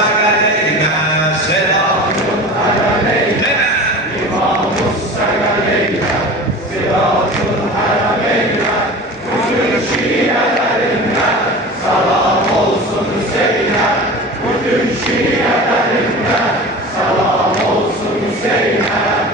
Sagaleyna Selamun Aleyna İmam-ı Sagaleyna Selamun Aleyna Bütün Şii'lerinden salam olsun Hüseyin'e Bütün Şii'lerinden salam olsun Hüseyin'e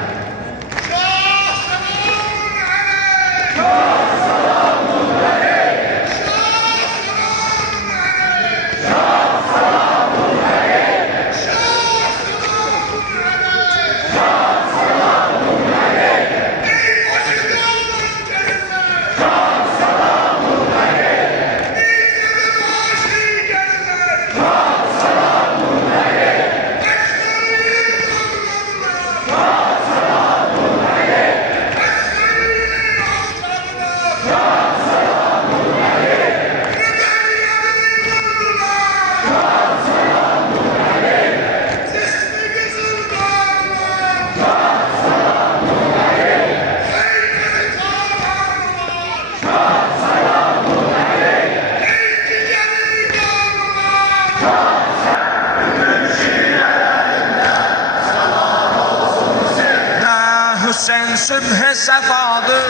حسین صبح صفاdır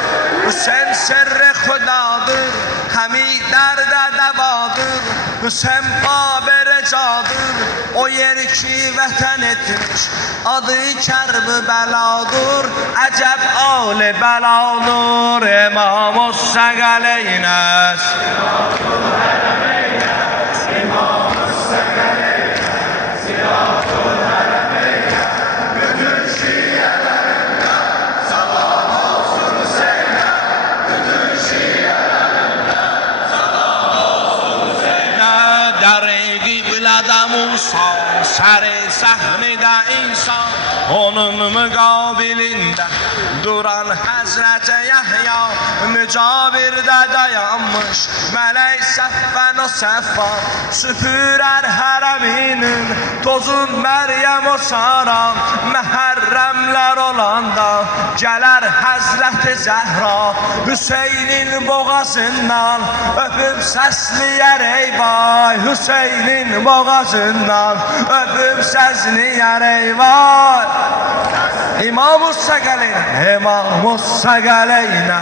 Hüseyin sirri xudadır Hemi dərdə dəvadır Hüseyin babərəcadır O yer ki vətən etmiş Adı Kərb-i Bəladır Əcəb ali bəladır İmam-ı Səqələynə Silatul Hərəmeynə İmam-ı Səqələynə Silatul Hərəmeynə Bütün Şii'lerinden salam olsun Hüseyin'e Bütün Şii'lerinden salam olsun Hüseyin'e Deri qiblədə Musa Səri səhnədə insan Onun müqabilində duran Həzrət Yəhya Mücabirdə dayanmış Mələk səffən o səffan Süpürər hərəminin Tozun Məryəm o saran Məhərrəmlər olanda Gələr Həzrət Zəhra Hüseynin boğazından Öpüb səsliyər ey vay Hüseynin boğazından Öpüb səsliyər ey vay İmam-ı Səqələynə İmam-ı Səqələynə